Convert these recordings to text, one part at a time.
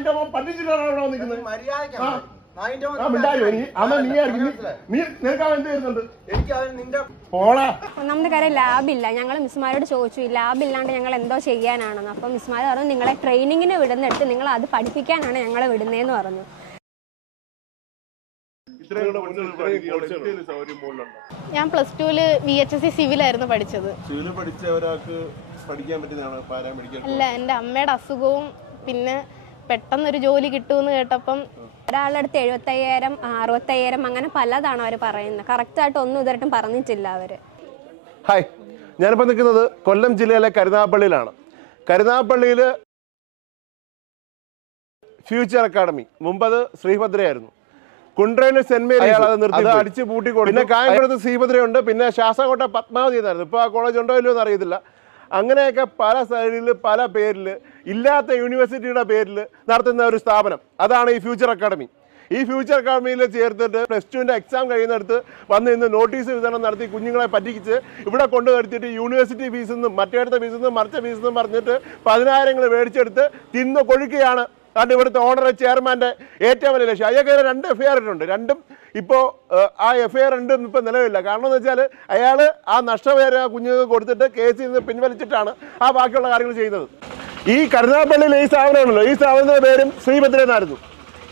നായിന്റെ പറ്റിച്ചിട്ടാണ് അവിടെ അവൻ പോളാ ഒന്നാമത്തെ കാര്യം ലാബില്ല. ഞങ്ങൾ മിസ്മാരോട് ചോദിച്ചു ഈ ലാബ് ഇല്ലാണ്ട് ഞങ്ങൾ എന്തോ ചെയ്യാനാണെന്ന്? അപ്പം മിസ്മാർ പറഞ്ഞു നിങ്ങളെ ട്രെയിനിങ്ങിന് വിടുന്നിട്ട് നിങ്ങൾ അത് പഠിപ്പിക്കാനാണ് ഞങ്ങളെ വിടുന്നതെന്ന് പറഞ്ഞു. ഞാൻ പ്ലസ് ടുവിൽ വി എച്ച് എസ് സി സിവിലായിരുന്നു പഠിച്ചത്. സിവിൽ പഠിച്ച ഒരാൾക്ക് പഠിക്കാൻ പറ്റുന്നതാണ് പാരാമെഡിക്കൽ അല്ല എന്റെ അമ്മയുടെ അസുഖവും പിന്നെ പെട്ടെന്നൊരു ജോലി കിട്ടുമെന്ന് കേട്ടപ്പം ഒരാളുടെ അടുത്ത് എഴുപത്തയ്യായിരം അറുപത്തയ്യായിരം അങ്ങനെ പലതാണ് അവർ പറയുന്നത്. കറക്റ്റായിട്ട് ഒന്നും ഇതുവരെയും പറഞ്ഞിട്ടില്ല അവർ ഹായ് ഞാനിപ്പോൾ നിൽക്കുന്നത് കൊല്ലം ജില്ലയിലെ കരുനാപ്പള്ളിയിലാണ് കരുനാഗപ്പള്ളിയിൽ ഫ്യൂച്ചർ അക്കാഡമി മുമ്പത് ശ്രീഭദ്രയായിരുന്നു. കുണ്ട്രയിൽ സെന്റ് അത് നിർത്തി അടിച്ച് പൂട്ടി പിന്നെ കായംകുളത്ത് ശ്രീഭദ്രയുണ്ട്. പിന്നെ ശാസ്താംകോട്ട പത്മാവതി എന്നായിരുന്നു. ഇപ്പോൾ ആ കോളേജ് ഉണ്ടോ ഇല്ലയോ എന്ന് അറിയത്തില്ല. അങ്ങനെയൊക്കെ പല സൈഡിൽ പല പേരിൽ ഇല്ലാത്ത യൂണിവേഴ്സിറ്റിയുടെ പേരിൽ നടത്തുന്ന ഒരു സ്ഥാപനം. അതാണ് ഈ ഫ്യൂച്ചർ അക്കാഡമി ഈ ഫ്യൂച്ചർ അക്കാഡമിയിൽ ചേർത്തിട്ട് പ്ലസ് ടുവിന്റെ എക്സാം കഴിയുന്നിടത്ത് വന്ന് ഇന്ന് നോട്ടീസ് വിതരണം നടത്തി കുഞ്ഞുങ്ങളെ പറ്റിച്ച് ഇവിടെ കൊണ്ടു വരുത്തിയിട്ട് യൂണിവേഴ്സിറ്റി ഫീസിൽ നിന്നും മറ്റേടത്തെ ഫീസിൽ നിന്നും മറിച്ച ഫീസിൽ നിന്നും പറഞ്ഞിട്ട് പതിനായിരങ്ങൾ മേടിച്ചെടുത്ത് തിന്ന് കൊഴുക്കുകയാണ്. കാരണം ഇവിടുത്തെ ഓണർ ചെയർമാന്റെ ഏറ്റവും വലിയ ലക്ഷ്യം. അയാൾക്ക് രണ്ട് എഫ് ഐ ആർ ഇട്ടുണ്ട്. രണ്ടും ഇപ്പോൾ ആ എഫ് ഐ ആർ ഉണ്ട് ഇപ്പോൾ നിലവില്ല കാരണം എന്ന് വെച്ചാൽ അയാൾ ആ നഷ്ടപരിഹാരം ആ കുഞ്ഞുങ്ങൾക്ക് കൊടുത്തിട്ട് കേസിൽ നിന്ന് പിൻവലിച്ചിട്ടാണ് ആ ബാക്കിയുള്ള കാര്യങ്ങൾ ചെയ്യുന്നത്. ഈ കരുനാഗപ്പള്ളിയിൽ ഈ സ്ഥാപനമാണല്ലോ. ഈ സ്ഥാപനത്തിന്റെ പേരും ശ്രീഭദ്ര എന്നായിരുന്നു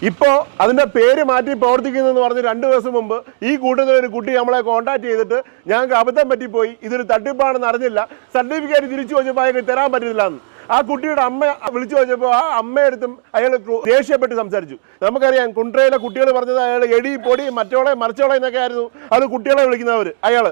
ഇപ്പോൾ അതിന്റെ പേര് മാറ്റി പ്രവർത്തിക്കുന്നതെന്ന് പറഞ്ഞ് രണ്ട് ദിവസം മുമ്പ് ഈ കൂട്ടത്തിൽ ഒരു കുട്ടി നമ്മളെ കോൺടാക്ട് ചെയ്തിട്ട് ഞങ്ങൾക്ക് അബദ്ധം പറ്റിപ്പോയി ഇതൊരു തട്ടിപ്പാണെന്ന് അറിഞ്ഞില്ല സർട്ടിഫിക്കറ്റ് തിരിച്ചു വെച്ചപ്പോൾ അയാൾക്ക് തരാൻ പറ്റുന്നില്ല എന്ന് ആ കുട്ടിയുടെ അമ്മ വിളിച്ചു വെച്ചപ്പോൾ ആ അമ്മയെടുത്തും അയാൾ ദേഷ്യപ്പെട്ട് സംസാരിച്ചു. നമുക്കറിയാം കുണ്ട്രയിലെ കുട്ടികൾ പറഞ്ഞത് അയാൾ എടി പൊടി മറ്റോളെ മറിച്ചോളെ എന്നൊക്കെ ആയിരുന്നു. അത് കുട്ടികളെ വിളിക്കുന്നവർ അയാൾ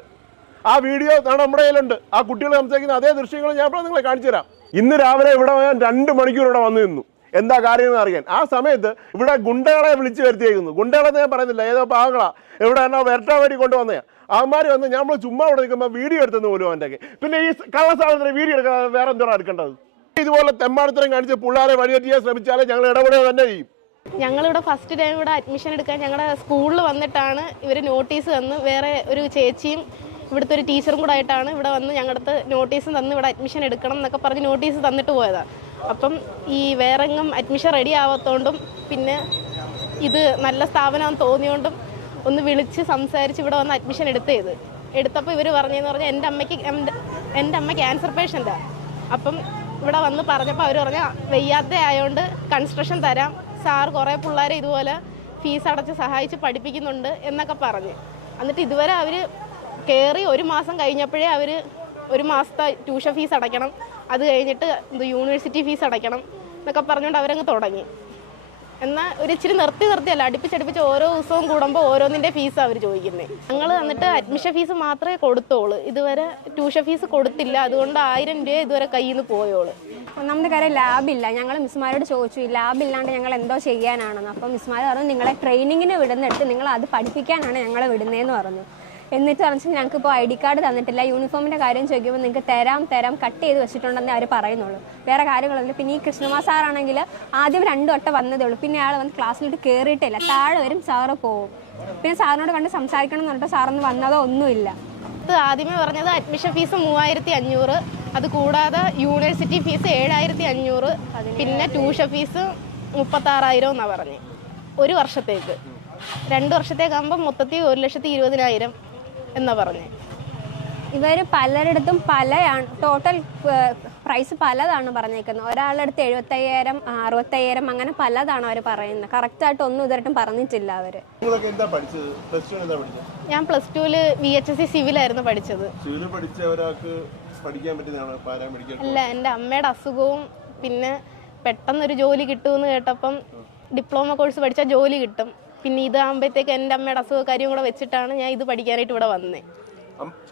ആ വീഡിയോ നമ്മുടെ കയ്യിലുണ്ട്. ആ കുട്ടികൾ സംസാരിക്കുന്ന അതേ ദൃശ്യങ്ങൾ ഞാൻ ഇപ്പോൾ നിങ്ങളെ കാണിച്ചു തരാം. ഇന്ന് രാവിലെ ഇവിടെ ഞാൻ രണ്ട് മണിക്കൂർ ഇവിടെ വന്നു നിന്നു. എന്താ കാര്യം എന്ന് അറിയാൻ. ആ സമയത്ത് ഇവിടെ ഗുണ്ടകളെ വിളിച്ചു വരുത്തിയേക്കുന്നു. ഗുണ്ടകളെന്ന് ഞാൻ പറയുന്നില്ല. ഏതോ പാവങ്ങളാ. ഇവിടെ എന്നാ വരട്ടാൻ വേണ്ടി കൊണ്ടുവന്നേ അവന്മാർ വന്ന് നമ്മൾ ചുമ്മാ ഇവിടെ നിൽക്കുമ്പോൾ വീഡിയോ എടുത്തെന്ന് പോലും അവന്റെ പിന്നെ ഈ കള്ള സാധനത്തിന് വീഡിയോ എടുക്കാൻ വേറെ എന്തോ എടുക്കേണ്ടത്? ഇതുപോലെ തെമ്മാടത്തരം കാണിച്ച് പിള്ളേരെ വഴിതെറ്റിയാൻ ശ്രമിച്ചാലേ ഞങ്ങൾ ഇടപെടുക തന്നെ ചെയ്യും. ഞങ്ങളിവിടെ ഫസ്റ്റ് ടൈം ഇവിടെ അഡ്മിഷൻ എടുക്കാൻ ഞങ്ങളുടെ സ്കൂളിൽ വന്നിട്ടാണ് ഇവർ നോട്ടീസ് തന്ന് വേറെ ഒരു ചേച്ചിയും ഇവിടുത്തെ ഒരു ടീച്ചറും കൂടെ ആയിട്ടാണ് ഇവിടെ വന്ന് ഞങ്ങളുടെ നോട്ടീസ് തന്ന് ഇവിടെ അഡ്മിഷൻ എടുക്കണം എന്നൊക്കെ പറഞ്ഞ് നോട്ടീസ് തന്നിട്ട് പോയതാണ് അപ്പം ഈ വേറെങ്ങും അഡ്മിഷൻ റെഡി ആവാത്തോണ്ടും പിന്നെ ഇത് നല്ല സ്ഥാപനമാണെന്ന് തോന്നിയോണ്ടും ഒന്ന് വിളിച്ച് സംസാരിച്ച് ഇവിടെ വന്ന് അഡ്മിഷൻ എടുത്തത്. എടുത്തപ്പോൾ ഇവർ പറഞ്ഞതെന്ന് പറഞ്ഞാൽ എന്റെ അമ്മയ്ക്ക് എന്റെ അമ്മ ക്യാൻസർ പേഷ്യന്റാണ് അപ്പം ഇവിടെ വന്ന് പറഞ്ഞപ്പോൾ അവർ പറഞ്ഞ വയ്യാത്ത ആയതുകൊണ്ട് കൺസ്ട്രക്ഷൻ തരാം. സാർ കുറേ പിള്ളേരെ ഇതുപോലെ ഫീസ് അടച്ച് സഹായിച്ച് പഠിപ്പിക്കുന്നുണ്ട് എന്നൊക്കെ പറഞ്ഞ്. എന്നിട്ട് ഇതുവരെ അവർ കയറി ഒരു മാസം കഴിഞ്ഞപ്പോഴേ അവർ ഒരു മാസത്തെ ട്യൂഷൻ ഫീസ് അടയ്ക്കണം. അത് കഴിഞ്ഞിട്ട് യൂണിവേഴ്സിറ്റി ഫീസ് അടയ്ക്കണം എന്നൊക്കെ പറഞ്ഞുകൊണ്ട് അവരങ്ങ് തുടങ്ങി. എന്നാൽ ഒരു ഇച്ചിരി നിർത്തി നിർത്തിയല്ല അടുപ്പിച്ചടുപ്പിച്ച് ഓരോ ദിവസവും കൂടുമ്പോൾ ഓരോന്നിന്റെ ഫീസ് അവർ ചോദിക്കുന്നത് ഞങ്ങൾ എന്നിട്ട് അഡ്മിഷൻ ഫീസ് മാത്രമേ കൊടുത്തോളൂ. ഇതുവരെ ട്യൂഷൻ ഫീസ് കൊടുത്തില്ല. അതുകൊണ്ട് ആയിരം രൂപ ഇതുവരെ കയ്യിൽ നിന്ന് പോയോളൂ ഒന്നാമത്തെ കാര്യം ലാബില്ല ഞങ്ങൾ മിസ്മാരോട് ചോദിച്ചു ഈ ലാബ് ഇല്ലാണ്ട് ഞങ്ങൾ എന്തോ ചെയ്യാനാണെന്ന്? അപ്പം മിസ്മാർ പറഞ്ഞു നിങ്ങളെ ട്രെയിനിങ്ങിന് വിടുന്നിടത്ത് നിങ്ങൾ അത് പഠിപ്പിക്കാനാണ് ഞങ്ങളെ വിടുന്നതെന്ന് പറഞ്ഞു. എന്നിട്ട് പറഞ്ഞാൽ ഞങ്ങൾക്ക് ഇപ്പോൾ ഐ ഡി കാർഡ് തന്നിട്ടില്ല. യൂണിഫോമിന്റെ കാര്യം ചോദിക്കുമ്പോൾ നിങ്ങൾക്ക് തരാം തരാം കട്ട് ചെയ്ത് വെച്ചിട്ടുണ്ടെന്നേ അവർ പറയുന്നുള്ളൂ. വേറെ കാര്യങ്ങളൊന്നുമില്ല. പിന്നെ ഈ കൃഷ്ണമാ സാറാണെങ്കിൽ ആദ്യം രണ്ടു വട്ടം വന്നതേ ഉള്ളൂ. പിന്നെ ആൾ വന്ന് ക്ലാസ്സിലോട്ട് കയറിയിട്ടില്ല താഴെ വരും സാറ് പോവും. പിന്നെ സാറിനോട് കണ്ട് സംസാരിക്കണം എന്ന് പറഞ്ഞിട്ട് സാറൊന്നും വന്നതോ ഒന്നുമില്ല. അത് ആദ്യമേ പറഞ്ഞത് അഡ്മിഷൻ ഫീസ് മൂവായിരത്തി അഞ്ഞൂറ് അത് കൂടാതെ യൂണിവേഴ്സിറ്റി ഫീസ് ഏഴായിരത്തി അഞ്ഞൂറ് പിന്നെ ട്യൂഷൻ ഫീസ് മുപ്പത്താറായിരം എന്നാണ് പറഞ്ഞത് ഒരു വർഷത്തേക്ക്. രണ്ട് വർഷത്തേക്കാകുമ്പോൾ മൊത്തത്തിൽ ഒരു ലക്ഷത്തി ഇരുപതിനായിരം. എന്നാ പറഞ്ഞു? ഇവർ പലരിടത്തും പലയാണ് ടോട്ടൽ പ്രൈസ് പലതാണ് പറഞ്ഞേക്കുന്നത്. ഒരാളുടെ അടുത്ത് എഴുപത്തയ്യായിരം അറുപത്തയ്യായിരം അങ്ങനെ പലതാണ് അവർ പറയുന്നത്. കറക്റ്റായിട്ട് ഒന്നും ഇതുവരെയും പറഞ്ഞിട്ടില്ല അവർ നിങ്ങളൊക്കെ എന്താ പഠിച്ചത്? പ്ലസ് ടു എന്താ പഠിച്ചത്? ഞാൻ പ്ലസ് ടുവിൽ വി എച്ച് എസ് സി സിവിലായിരുന്നു പഠിച്ചത്. അല്ല എന്റെ അമ്മയുടെ അസുഖവും പിന്നെ പെട്ടെന്നൊരു ജോലി കിട്ടുമെന്ന് കേട്ടപ്പം ഡിപ്ലോമ കോഴ്സ് പഠിച്ചാൽ ജോലി കിട്ടും. പിന്നെ ഇതാകുമ്പോഴത്തേക്ക് എന്റെ അമ്മയുടെ അസുഖ കാര്യം കൂടെ വെച്ചിട്ടാണ് ഞാൻ ഇത് പഠിക്കാനായിട്ട് ഇവിടെ വന്നത്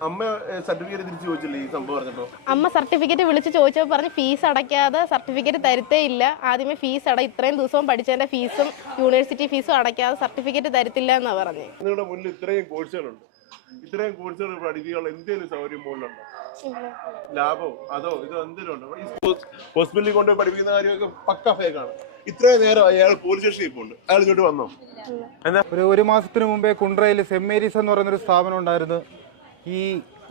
അമ്മ സർട്ടിഫിക്കറ്റ് തിരിച്ചു ചോദിച്ചില്ലേ ഈ സംഭവം അമ്മ സർട്ടിഫിക്കറ്റ് വിളിച്ച് ചോദിച്ചപ്പോൾ പറഞ്ഞ് ഫീസ് അടയ്ക്കാതെ സർട്ടിഫിക്കറ്റ് തരത്തേ ഇല്ല. ആദ്യമേ ഫീസ് അട ഇത്രയും ദിവസവും പഠിച്ചതിന്റെ ഫീസും യൂണിവേഴ്സിറ്റി ഫീസും അടയ്ക്കാതെ സർട്ടിഫിക്കറ്റ് തരത്തില്ല എന്നാണ് പറഞ്ഞത് നിങ്ങളുടെ മുന്നിൽ ഇത്രയും കോഴ്സുകളുണ്ട്. ഇത്രയും കോഴ്സുകൾ പഠിക്കാനുള്ള എന്തെങ്കിലും സൗകര്യം മുകളിലുണ്ടോ ലാഭോ? അതോ ഇതോ എന്തെങ്കിലും ഈ ഹോസ്പിറ്റലിൽ കൊണ്ട് പഠിപ്പിക്കുന്ന കാര്യമൊക്കെ പക്ക ഫേക്കാണ് ഇത്രയും നേരം അയാൾ പോലീസ് സ്റ്റേഷനിൽ പോകുന്നുണ്ട് അയാൾ ഇങ്ങോട്ട് വന്നോ? എന്നാ ഒരു ഒരു മാസത്തിന് മുമ്പേ കുണ്ട്രയിൽ സെന്റ് മേരീസ് എന്ന് പറയുന്നൊരു സ്ഥാപനം ഉണ്ടായിരുന്നു. ഈ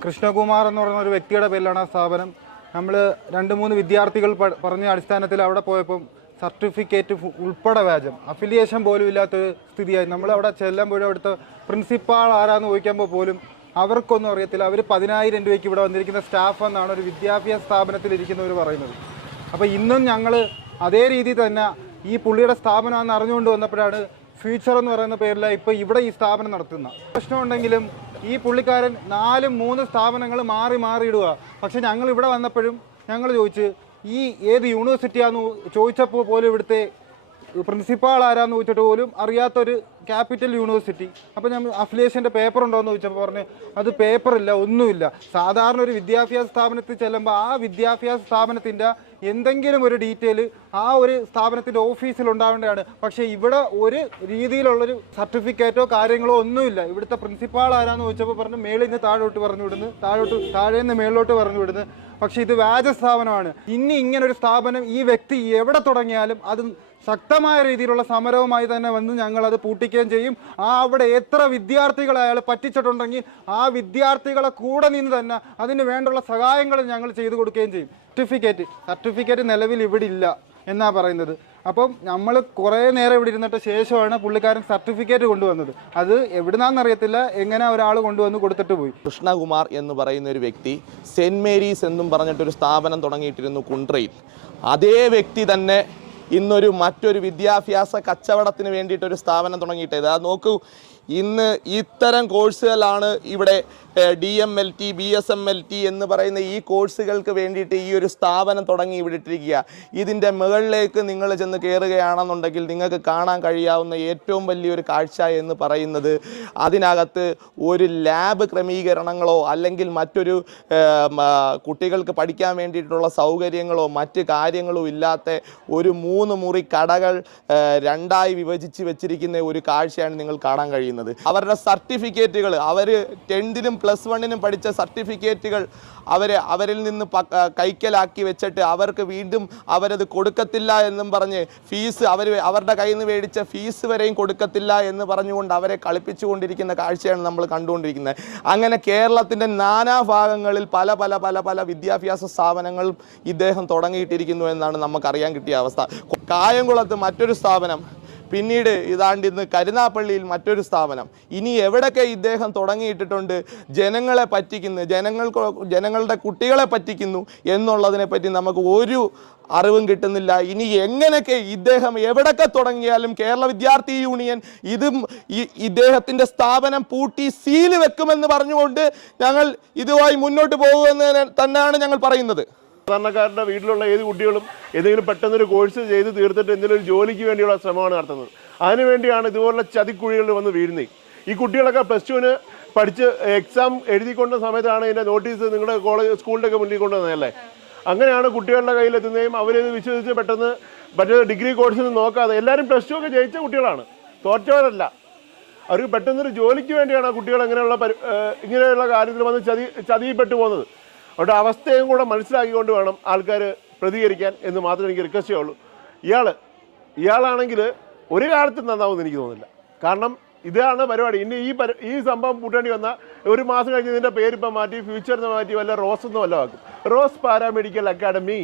കൃഷ്ണകുമാർ എന്ന് പറയുന്ന ഒരു വ്യക്തിയുടെ പേരിലാണ് ആ സ്ഥാപനം. നമ്മൾ രണ്ട് മൂന്ന് വിദ്യാർത്ഥികൾ പറഞ്ഞ അടിസ്ഥാനത്തിൽ അവിടെ പോയപ്പം സർട്ടിഫിക്കറ്റ് ഉൾപ്പെടെ വ്യാജം. അഫിലിയേഷൻ പോലും ഇല്ലാത്തൊരു സ്ഥിതിയായി. നമ്മൾ അവിടെ ചെല്ലുമ്പോഴും അവിടുത്തെ പ്രിൻസിപ്പാൾ ആരാന്ന് ചോദിക്കുമ്പോൾ പോലും അവർക്കൊന്നും അറിയത്തില്ല. അവർ പതിനായിരം രൂപയ്ക്ക് ഇവിടെ വന്നിരിക്കുന്ന സ്റ്റാഫ് എന്നാണ് ഒരു വിദ്യാഭ്യാസ സ്ഥാപനത്തിൽ ഇരിക്കുന്നവർ പറയുന്നത്. അപ്പോൾ ഇന്നും ഞങ്ങൾ അതേ രീതിയിൽ തന്നെ ഈ പുള്ളിയുടെ സ്ഥാപനമാണെന്ന് അറിഞ്ഞുകൊണ്ട് വന്നപ്പോഴാണ് ഫ്യൂച്ചർ എന്ന് പറയുന്ന പേരിൽ ഇപ്പോൾ ഇവിടെ ഈ സ്ഥാപനം നടത്തുന്ന. പ്രശ്നമുണ്ടെങ്കിലും ഈ പുള്ളിക്കാരൻ നാലും മൂന്ന് സ്ഥാപനങ്ങൾ മാറി മാറി ഇടുക പക്ഷെ ഞങ്ങൾ ഇവിടെ വന്നപ്പോഴും ഞങ്ങൾ ചോദിച്ച് ഈ ഏത് യൂണിവേഴ്സിറ്റിയാന്ന് ചോദിച്ചപ്പോൾ പോലും ഇവിടുത്തെ പ്രിൻസിപ്പാൾ ആരാന്ന് ചോദിച്ചിട്ട് പോലും അറിയാത്തൊരു ക്യാപിറ്റൽ യൂണിവേഴ്സിറ്റി. അപ്പോൾ ഞാൻ അഫിലിയേഷന്റെ പേപ്പർ ഉണ്ടോ എന്ന് ചോദിച്ചപ്പോൾ പറഞ്ഞ് അത് പേപ്പറില്ല ഒന്നുമില്ല. സാധാരണ ഒരു വിദ്യാഭ്യാസ സ്ഥാപനത്തിൽ ചെല്ലുമ്പോൾ ആ വിദ്യാഭ്യാസ സ്ഥാപനത്തിന്റെ എന്തെങ്കിലും ഒരു ഡീറ്റെയിൽ ആ ഒരു സ്ഥാപനത്തിന്റെ ഓഫീസിൽ ഉണ്ടാവേണ്ടതാണ്. പക്ഷേ ഇവിടെ ഒരു രീതിയിലുള്ളൊരു സർട്ടിഫിക്കറ്റോ കാര്യങ്ങളോ ഒന്നുമില്ല. ഇവിടുത്തെ പ്രിൻസിപ്പാൾ ആരാന്ന് ചോദിച്ചപ്പോൾ പറഞ്ഞു മേളിൽ നിന്ന് താഴോട്ട് പറഞ്ഞു വിടുന്നു. താഴോട്ട് താഴെ നിന്ന് മേളിലോട്ട് പറഞ്ഞു വിടുന്നു. പക്ഷേ ഇത് വ്യാജ സ്ഥാപനമാണ്. ഇനി ഇങ്ങനെ ഒരു സ്ഥാപനം ഈ വ്യക്തി എവിടെ തുടങ്ങിയാലും അത് ശക്തമായ രീതിയിലുള്ള സമരവുമായി തന്നെ വന്ന് ഞങ്ങൾ അത് പൂട്ടിക്കുകയും ചെയ്യും. ആ അവിടെ എത്ര വിദ്യാർത്ഥികളെ അയാൾ പറ്റിച്ചിട്ടുണ്ടെങ്കിൽ ആ വിദ്യാർത്ഥികളെ കൂടെ നിന്ന് തന്നെ അതിന് വേണ്ടുള്ള സഹായങ്ങൾ ഞങ്ങൾ ചെയ്തു കൊടുക്കുകയും ചെയ്യും. സർട്ടിഫിക്കറ്റ് സർട്ടിഫിക്കറ്റ് നിലവിൽ ഇവിടെ ഇല്ല എന്നാ പറയുന്നത്. അപ്പം നമ്മൾ കുറേ നേരം ഇവിടെ ഇരുന്നിട്ട് ശേഷമാണ് പുള്ളിക്കാരൻ സർട്ടിഫിക്കറ്റ് കൊണ്ടുവന്നത്. അത് എവിടുന്നാന്നറിയത്തില്ല എങ്ങനെ ഒരാൾ കൊണ്ടുവന്ന് കൊടുത്തിട്ട് പോയി. കൃഷ്ണകുമാർ എന്ന് പറയുന്ന ഒരു വ്യക്തി സെന്റ് മേരീസ് എന്നും പറഞ്ഞിട്ടൊരു സ്ഥാപനം തുടങ്ങിയിട്ടിരുന്നു കുണ്ട്രയിൽ. അതേ വ്യക്തി തന്നെ ഇന്നൊരു മറ്റൊരു വിദ്യാഭ്യാസ കച്ചവടത്തിന് വേണ്ടിയിട്ടൊരു സ്ഥാപനം തുടങ്ങിയിട്ടത്. അത് നോക്കൂ ഇന്ന് ഇത്തരം കോഴ്സുകളാണ് ഇവിടെ D M L T B S M L T എന്ന് പറയുന്ന ഈ കോഴ്സുകൾക്ക് വേണ്ടിയിട്ട് ഈ ഒരു സ്ഥാപനം തുടങ്ങി ഇവിടെ ഇട്ടിരിക്കുക ഇതിന്റെ മുകളിലേക്ക് നിങ്ങൾ ചെന്ന് കയറുകയാണെന്നുണ്ടെങ്കിൽ നിങ്ങൾക്ക് കാണാൻ കഴിയാവുന്ന ഏറ്റവും വലിയൊരു കാഴ്ച എന്ന് പറയുന്നത് അതിനകത്ത് ഒരു ലാബ് ക്രമീകരണങ്ങളോ അല്ലെങ്കിൽ മറ്റൊരു കുട്ടികൾക്ക് പഠിക്കാൻ വേണ്ടിയിട്ടുള്ള സൗകര്യങ്ങളോ മറ്റ് കാര്യങ്ങളോ ഇല്ലാത്ത ഒരു മൂന്ന് മുറി കടകൾ രണ്ടായി വിഭജിച്ച് വെച്ചിരിക്കുന്ന ഒരു കാഴ്ചയാണ് നിങ്ങൾ കാണാൻ കഴിയുന്നത്. അവരുടെ സർട്ടിഫിക്കറ്റുകൾ അവർ ടെൻത്തിനും പ്ലസ് വണ്ണിനും പഠിച്ച സർട്ടിഫിക്കറ്റുകൾ അവരെ അവരിൽ നിന്ന് കൈക്കലാക്കി വെച്ചിട്ട് അവർക്ക് വീണ്ടും അവരത് കൊടുക്കത്തില്ല എന്നും പറഞ്ഞ് ഫീസ് അവർ അവരുടെ കയ്യിൽ നിന്ന് മേടിച്ച ഫീസ് വരെയും കൊടുക്കത്തില്ല എന്ന് പറഞ്ഞുകൊണ്ട് അവരെ കളിപ്പിച്ചുകൊണ്ടിരിക്കുന്ന കാഴ്ചയാണ് നമ്മൾ കണ്ടുകൊണ്ടിരിക്കുന്നത്. അങ്ങനെ കേരളത്തിന്റെ ഭാഗങ്ങളിൽ പല പല പല പല വിദ്യാഭ്യാസ സ്ഥാപനങ്ങളും ഇദ്ദേഹം തുടങ്ങിയിട്ടിരിക്കുന്നു എന്നാണ് നമുക്കറിയാൻ കിട്ടിയ അവസ്ഥ. കായംകുളത്ത് മറ്റൊരു സ്ഥാപനം പിന്നീട് ഇതാണ്ട് ഇന്ന് കരുനാപ്പള്ളിയിൽ മറ്റൊരു സ്ഥാപനം. ഇനി എവിടൊക്കെ ഇദ്ദേഹം തുടങ്ങിയിട്ടിട്ടുണ്ട്? ജനങ്ങളെ പറ്റിക്കുന്നു ജനങ്ങൾക്ക് ജനങ്ങളുടെ കുട്ടികളെ പറ്റിക്കുന്നു എന്നുള്ളതിനെ പറ്റി നമുക്ക് ഒരു അറിവും കിട്ടുന്നില്ല. ഇനി എങ്ങനെയൊക്കെ ഇദ്ദേഹം എവിടൊക്കെ തുടങ്ങിയാലും കേരള വിദ്യാർത്ഥി യൂണിയൻ ഇതും ഇദ്ദേഹത്തിന്റെ സ്ഥാപനം പൂട്ടി സീൽ വെക്കുമെന്ന് പറഞ്ഞുകൊണ്ട് ഞങ്ങൾ ഇതുമായി മുന്നോട്ട് പോകുമെന്ന് തന്നെയാണ് ഞങ്ങൾ പറയുന്നത്. സാധാരണക്കാരുടെ വീട്ടിലുള്ള ഏത് കുട്ടികളും ഏതെങ്കിലും പെട്ടെന്നൊരു കോഴ്സ് ചെയ്ത് തീർത്തിട്ട് എന്തെങ്കിലും ഒരു ജോലിക്ക് വേണ്ടിയുള്ള ശ്രമമാണ് നടത്തുന്നത്. അതിനുവേണ്ടിയാണ് ഇതുപോലുള്ള ചതിക്കുഴികളിൽ വന്ന് വീഴുന്നത്. ഈ കുട്ടികളൊക്കെ പ്ലസ് ടുവിന് പഠിച്ച് എക്സാം എഴുതിക്കൊണ്ട സമയത്താണ് ഇതിന്റെ നോട്ടീസ് നിങ്ങളുടെ കോളേജ് സ്കൂളിന്റെ ഒക്കെ മുന്നിൽ കൊണ്ടുവന്നതല്ലേ? അങ്ങനെയാണ് കുട്ടികളുടെ കയ്യിലെത്തുന്നതും അവരിത് വിശ്വസിച്ച് പെട്ടെന്ന് മറ്റേ ഡിഗ്രി കോഴ്സിന് നോക്കാതെ എല്ലാവരും പ്ലസ് ടു ഒക്കെ ജയിച്ച കുട്ടികളാണ്. തോറ്റവരല്ല. അവർക്ക് പെട്ടെന്നൊരു ജോലിക്ക് വേണ്ടിയാണ് ആ കുട്ടികൾ ഇങ്ങനെയുള്ള ഇങ്ങനെയുള്ള കാര്യത്തിൽ വന്ന് ചതി ചതിയിൽപ്പെട്ടു പോകുന്നത്. അവരുടെ അവസ്ഥയും കൂടെ മനസ്സിലാക്കിക്കൊണ്ട് വേണം ആൾക്കാർ പ്രതികരിക്കാൻ എന്ന് മാത്രമേ എനിക്ക് റിക്വസ്റ്റ് ചെയ്യുള്ളൂ. ഇയാൾ ഇയാളാണെങ്കിൽ ഒരു കാലത്തും നന്നാവുമെന്ന് എനിക്ക് തോന്നുന്നില്ല. കാരണം ഇതാണ് പരിപാടി. ഇനി ഈ ഈ സംഭവം കൂട്ടേണ്ടി വന്ന ഒരു മാസം കഴിഞ്ഞ് ഇതിന്റെ പേരിപ്പം മാറ്റി ഫ്യൂച്ചറിന് മാറ്റി വല്ല റോസ് എന്ന് വല്ല ആക്കും റോസ് പാരാമെഡിക്കൽ അക്കാഡമി.